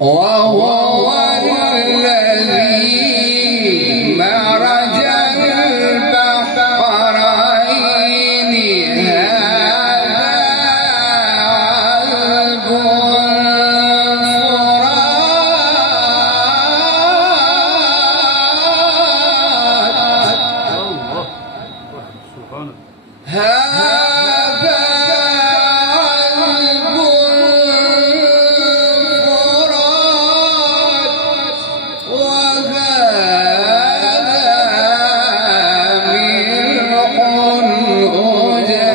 وهو الذي مرج البحرين هذا عذب فرات هذا عذب فرات وهذا ملح أجاج.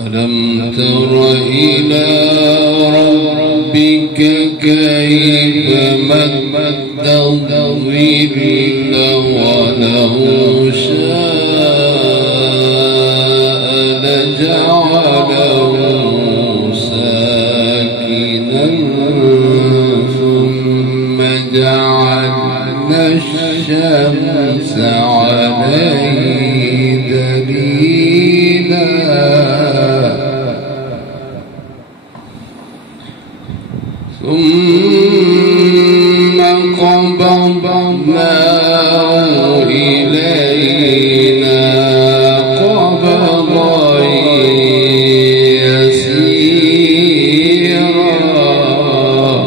ألم تر إلى ربك كيف مد الظل ولو شاء لجعله ساكنا ثم جعلنا الشمس عليه دليلا ثم قبضناه إلينا قبضا يسيرا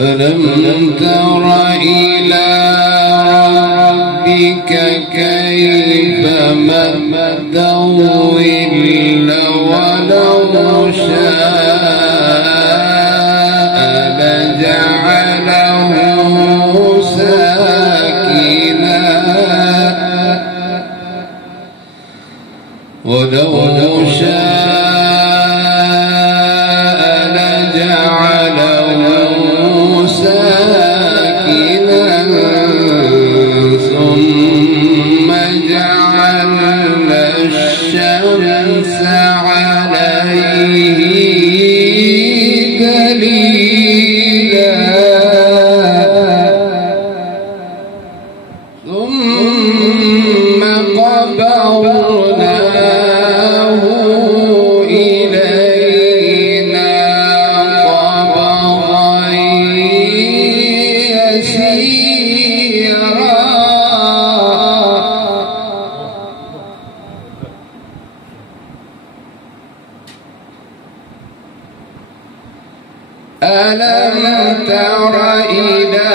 ألم تر إلى ربك كيف مد الظل ولو شاء لجعله ساكنا ولو شاء لجعله ساكنا ثم جعلنا الشمس عليه دليلا ثم قبضناه إلينا قبضا يسيرا ألم تر إلى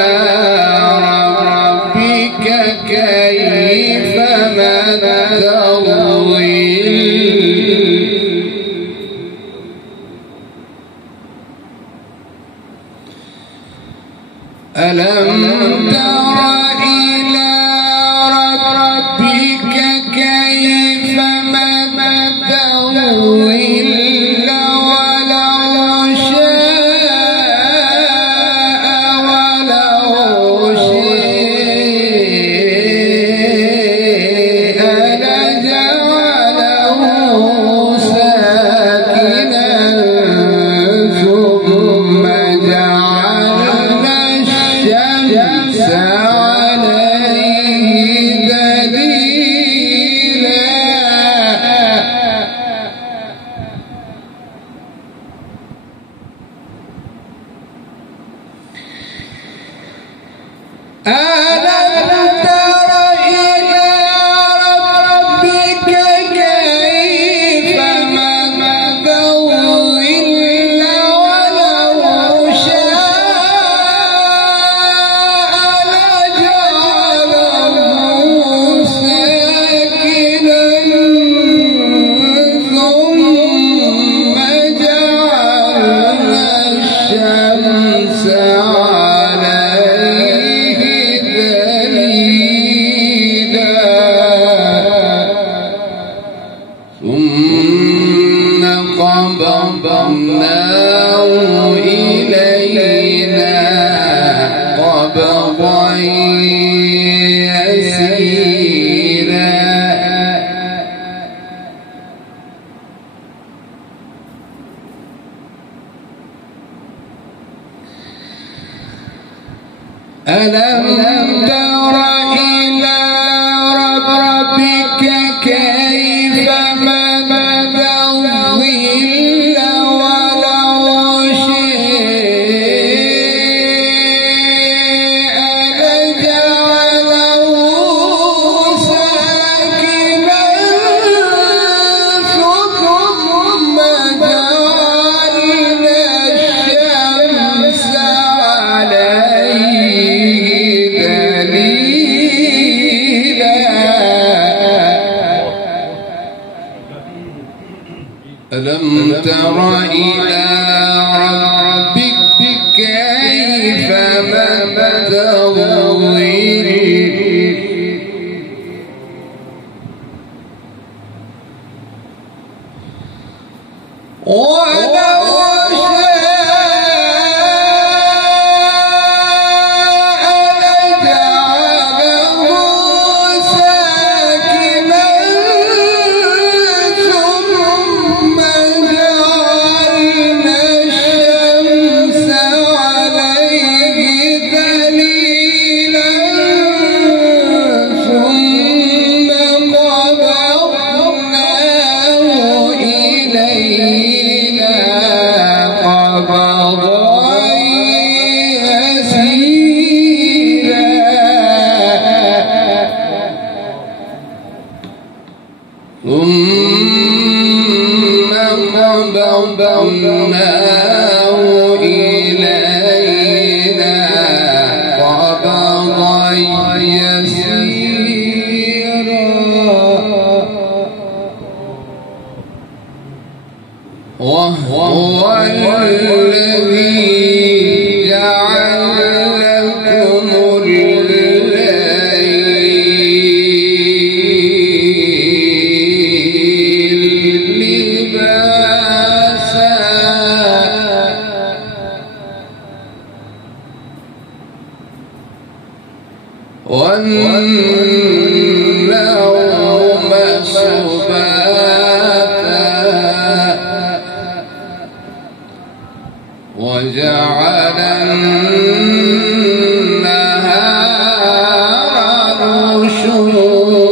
ربك كيف مد الظل ألم تر إلى ربك كيف مد الظل قبضناه إلينا قبضا يسيرا ألم تر إلى ربك كيف مد الظل ولو شاء لجعله ساكنا ثم جعلنا الشمس عليه دليلا ألم تر إلى ربك كيف مد الظل ولو قبضناه إلينا قبضا يسيرا وهو الذي جعل لكم والنوم سباتا وجعل النهار نشورا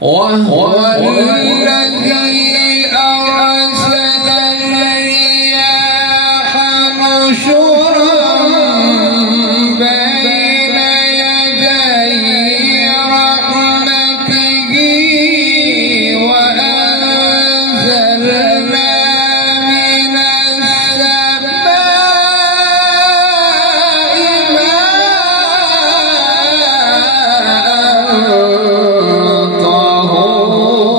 وهو الذي أرسل الرياح نشرا بين يدي رحمته وأنزلنا من السماء ماء طهورا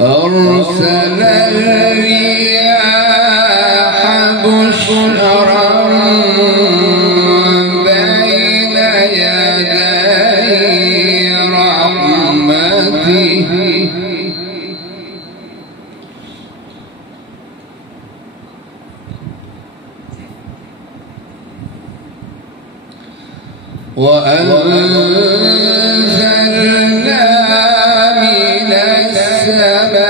أرسل الرياح بشرا بين يدي رحمته وأنزلنا من السماء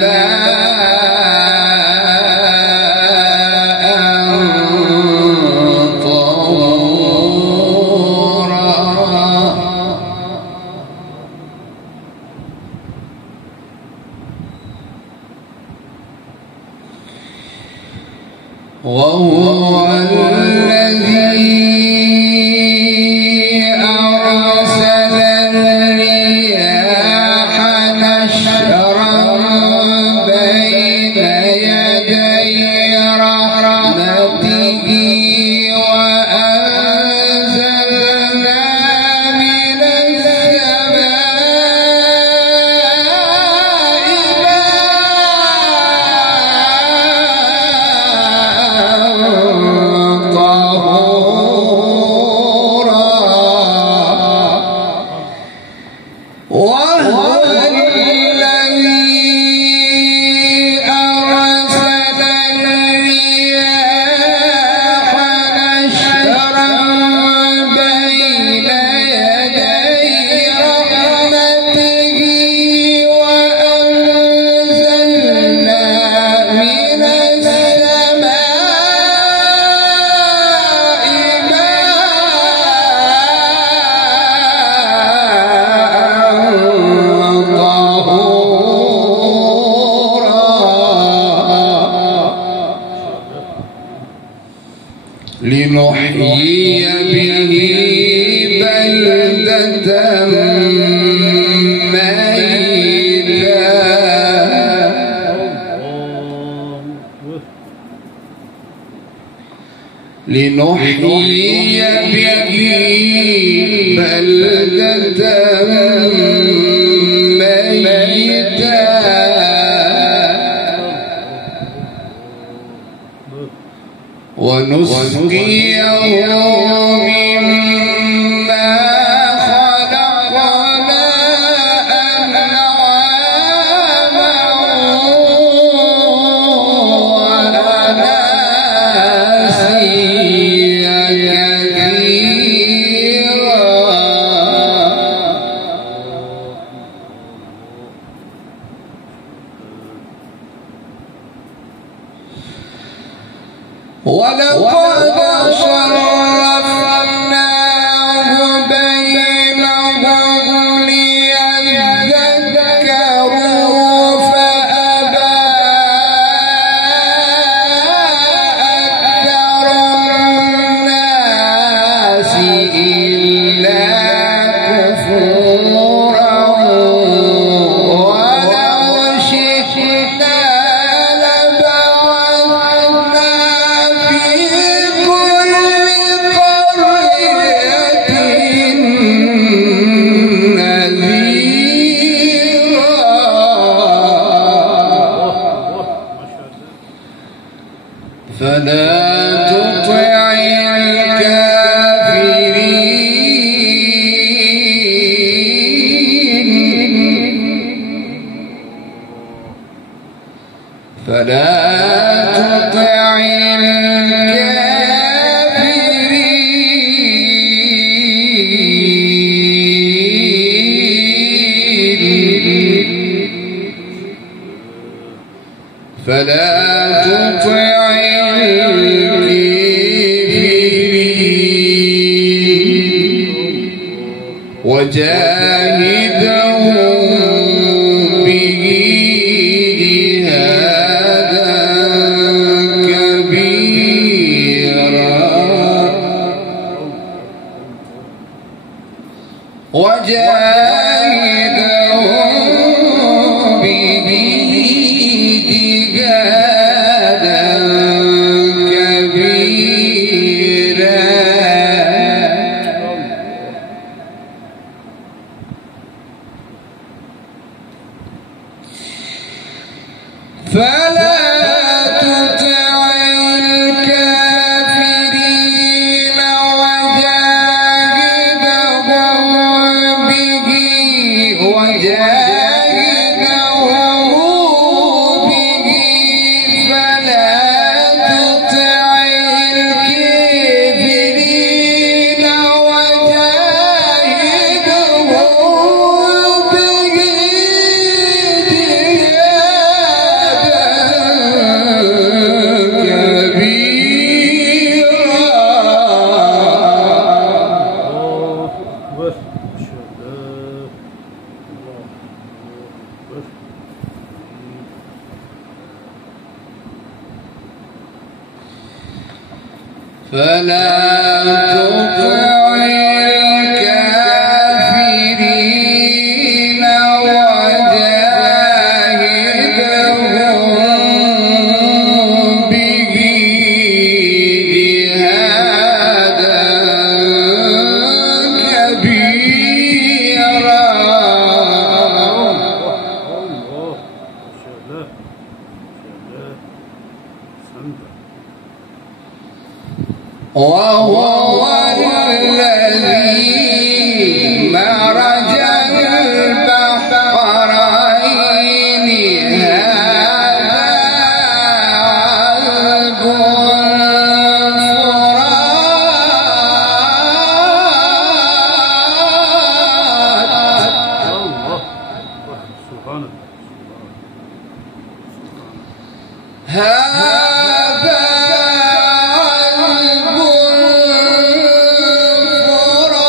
ماء طهورا وهو الذي أرسل الرياح نشرا بين يدي رحمته وأنزلنا من لنحيي به بلدة ميتا لنحيي به بلدة ميتا ونسقيه مما خلقنا أنعاما وأناسيا كثيرا ولقد صرفناه بينهم ليذكروا فأبى أكثر الناس إلا كفورا ولو شئنا لبعثنا في كل قرية نذيرا فلا تطع الكافرين فلا تطع الكافرين فلا تطع الكافرين وجاهدهم به جهادا كبيرا فلا تطع الكافرين وجاهدهم به فلا تطع الكافرين وجاهدهم به فلا تطع الكافرين وجاهدهم به جهادا كبيرا وهو الذي مرج البحرين هذا عذب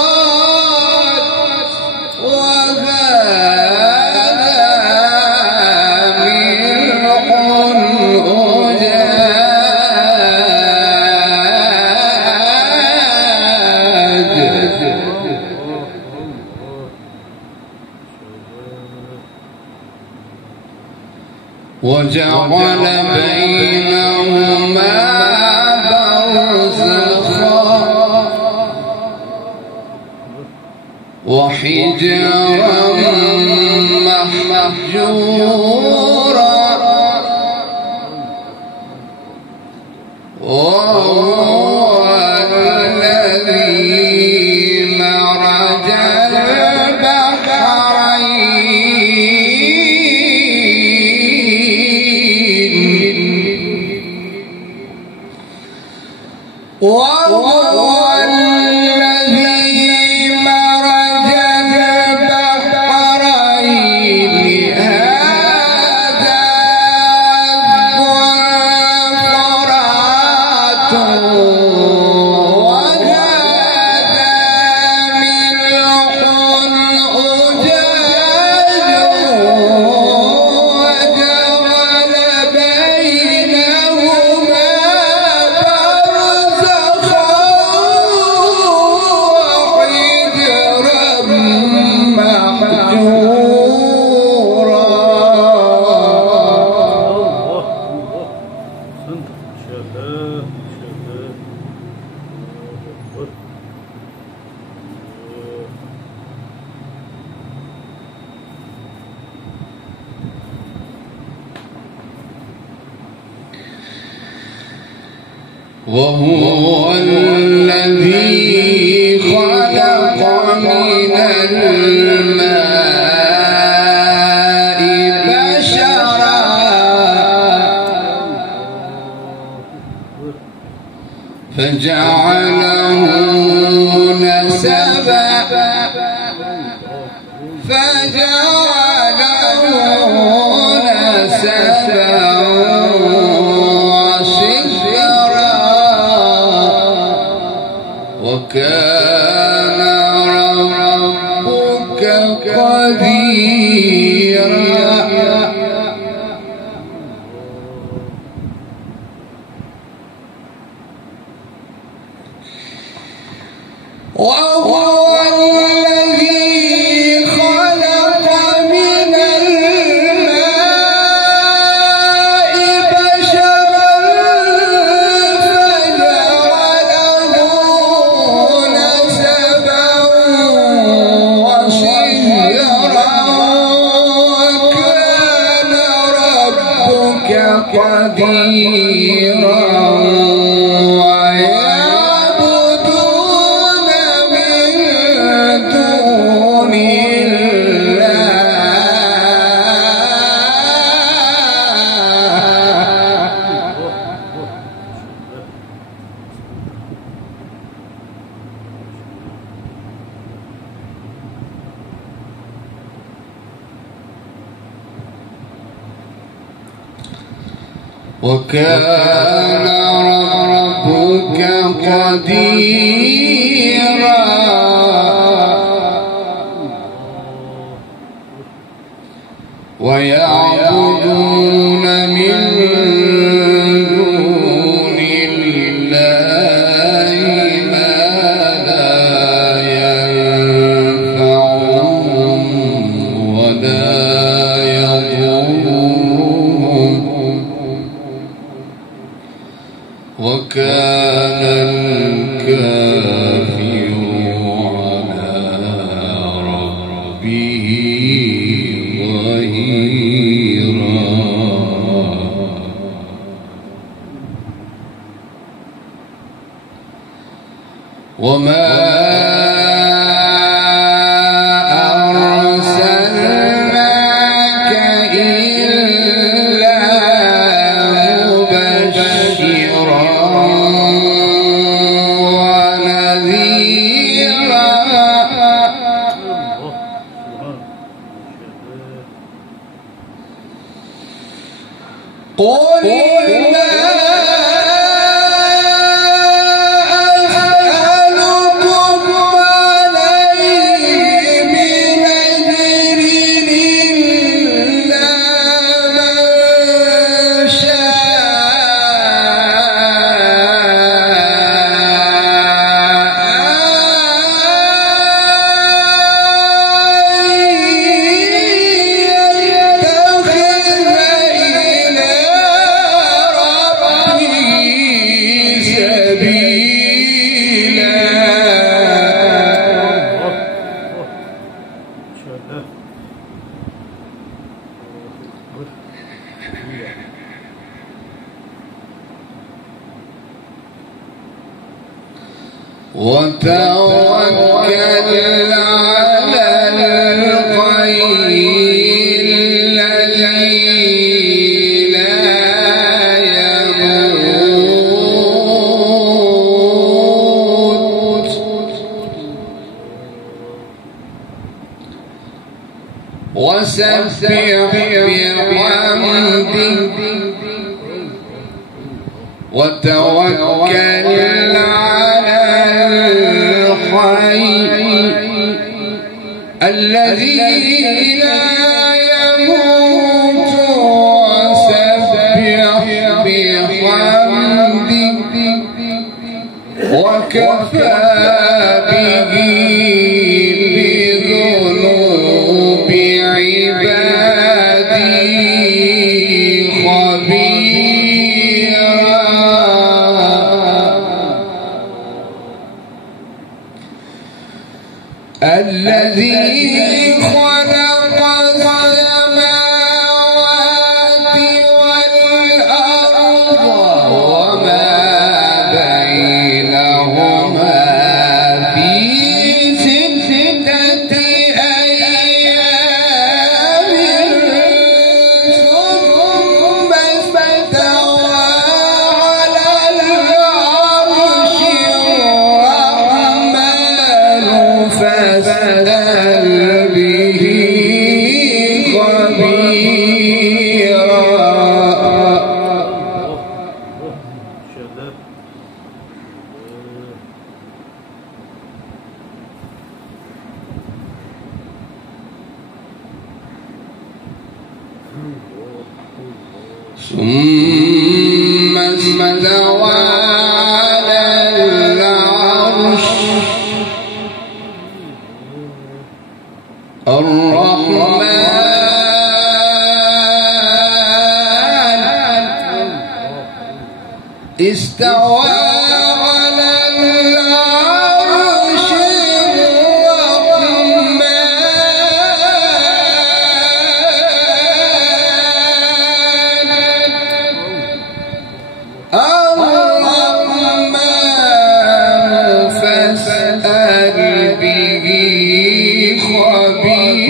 وجعل بينهما برزخا وحجرا محجورا وهو الذي مرج وهو الذي مرج البحرين هذا فرات وهذا ملح أجاج وجعل بينهما وهو الذي خلق من الماء بشرا فجعله نسبا فجعله نسبا قديرا وهو الذي خلق من الماء بشرا فجعله نسبا وصهرا وكان ربك قديرا وكان ربك قديرا ويعبدون من دون الله ما لا ينفعهم ولا يضرهم وكان الكافر على ربه ظهيرا وما أرسلناك إلا مبشرا ونذيرا قل ما أسألكم عليه من أجر إلا من وتوكل على الحي الذي لا يموت وسبح بحمده وتوكل على الحي الذي لا يموت وسبح بحمده وكفى به بذنوب عباده خبيرا الذي خلق السماوات والأرض وما بينهما في ستة أيام ثم استوى على العرش الرحمن فاسأل به خبيرا ثم استوى على العرش الرحمن استوى على العرش الرحمن فاسأل به خبيرا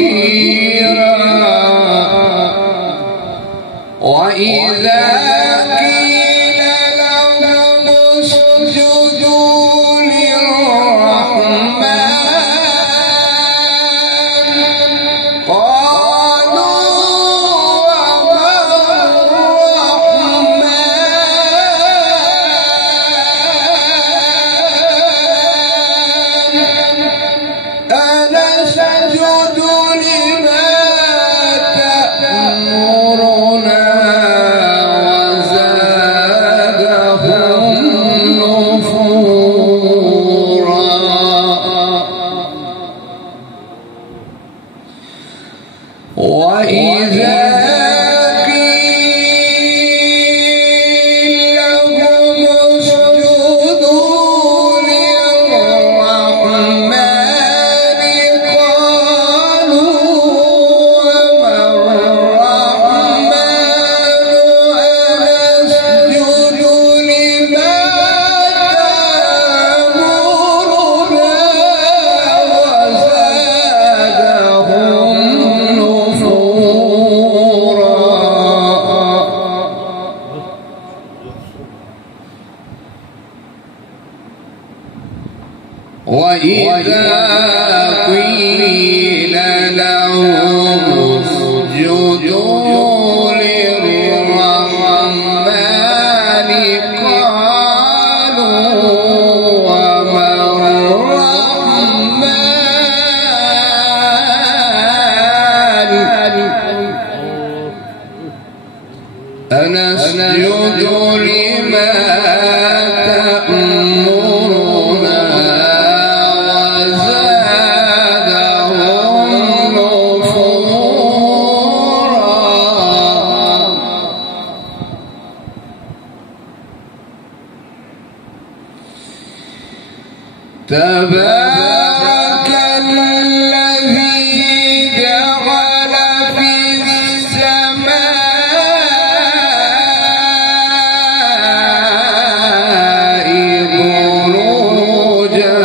وإذا قيل لهم اسجدوا للرحمن قالوا وما الرحمن أنسجد لما تأمرنا وزادهم نفورا وإذا قيل لهم اسجدوا للرحمن قالوا وما الرحمن أنسجد لما تأمرنا وزادهم نفورا وإذا قيل لهم اسجدوا للرحمن قالوا وما الرحمن أنسجد لما تأمرنا وزادهم نفورا تبارك الذي جعل في السماء بروجا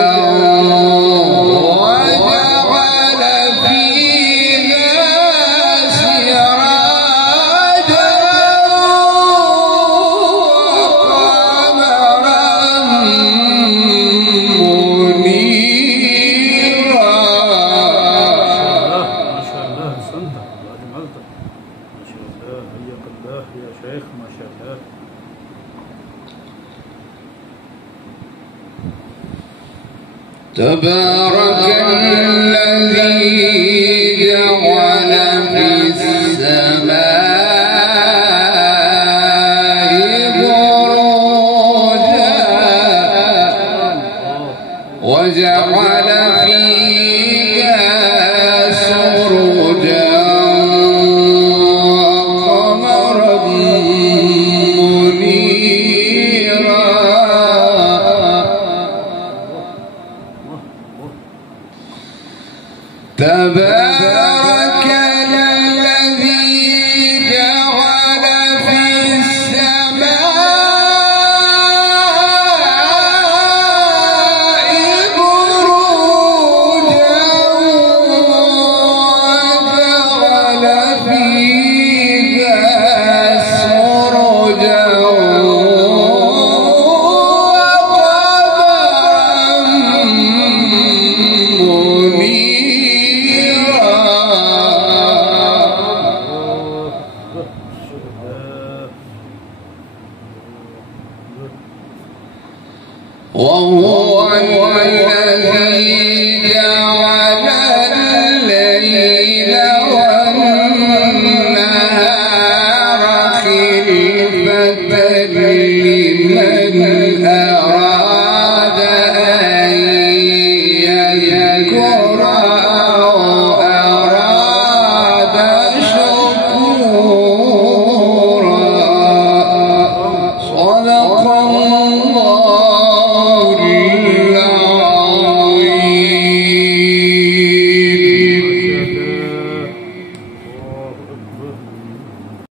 وجعل فيها سراجا وقمرا منيرا ما شاء الله أحسنت وأجملت ما شاء الله حياك الله يا شيخ ما شاء الله تبارك الذي جعل في السماء بروجا وجعل فيها سرجا وقمرا منيرا تبارك